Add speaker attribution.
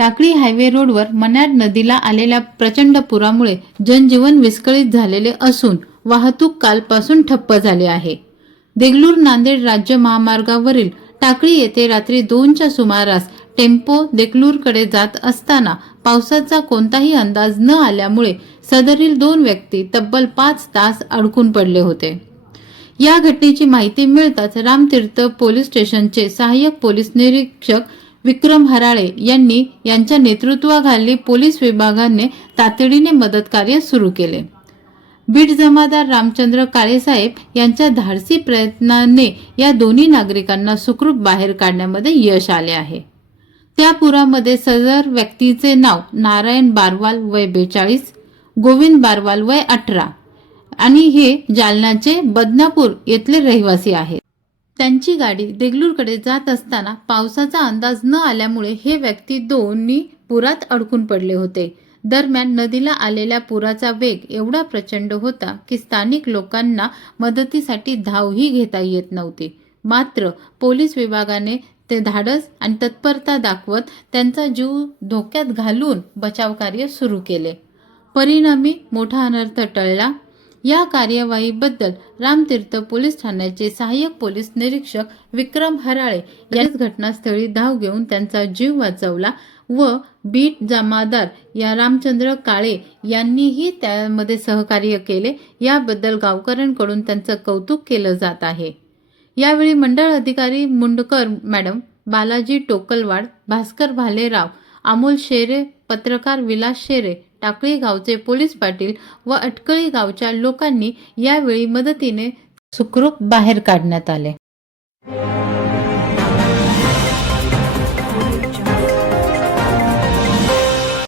Speaker 1: Takli highway रोडवर मन्याड नदीला आलेल्या प्रचंड पुरामुळे जनजीवन विस्कळीत झालेले असून वाहतूक कालपासून ठप्प झाली आहे. देगलूर नांदेड राज्य महामार्गावरील टाकळी येथे रात्री दोनच्या सुमारास टेम्पो देगलूरकडे जात असताना पावसाचा कोणताही अंदाज न आल्यामुळे सदरील दोन व्यक्ती तब्बल पाच तास अडकून पडले होते. या घटनेची माहिती मिळताच रामतीर्थ पोलीस स्टेशनचे सहाय्यक पोलीस निरीक्षक विक्रम हराळे यांनी यांच्या नेतृत्वाखाली पोलीस विभागाने तातडीने मदत कार्य सुरू केले. बीड जमादार रामचंद्र काळेसाहेब यांच्या धाडसी प्रयत्नाने या दोन्ही नागरिकांना सुखरूप बाहेर काढण्यामध्ये यश आले आहे. त्या पुरामध्ये सदर व्यक्तीचे नाव नारायण बारवाल वय बेचाळीस गोविंद बारवाल वय अठरा आणि हे जालन्याचे बदनापूर येथले रहिवासी आहेत. त्यांची गाडी देगलूरकडे जात असताना पावसाचा अंदाज न आल्यामुळे हे व्यक्ती दोन्ही पुरात अडकून पडले होते. दरम्यान नदीला आलेल्या पुराचा वेग एवढा प्रचंड होता की स्थानिक लोकांना मदतीसाठी धावही घेता येत नव्हती. मात्र पोलीस विभागाने ते धाडस आणि तत्परता दाखवत त्यांचा जीव धोक्यात घालून बचाव कार्य सुरू केले. परिणामी मोठा अनर्थ टळला. या कार्यवाहीबद्दल रामतीर्थ पोलीस ठाण्याचे सहाय्यक पोलीस निरीक्षक विक्रम हराळे यांनीच घटनास्थळी धाव घेऊन त्यांचा जीव वाचवला व बीट जमादार या रामचंद्र काळे यांनीही त्यामध्ये सहकार्य केले. याबद्दल गावकऱ्यांकडून त्यांचं कौतुक केलं जात आहे. यावेळी मंडळ अधिकारी मुंडकर मॅडम बालाजी टोकलवाड भास्कर भालेराव अमोल शेरे पत्रकार विलास शेरे टाकळी गावचे पोलीस पाटील व अटकळी गावच्या लोकांनी यावेळी मदतीने सुखरूप बाहेर काढण्यात आले.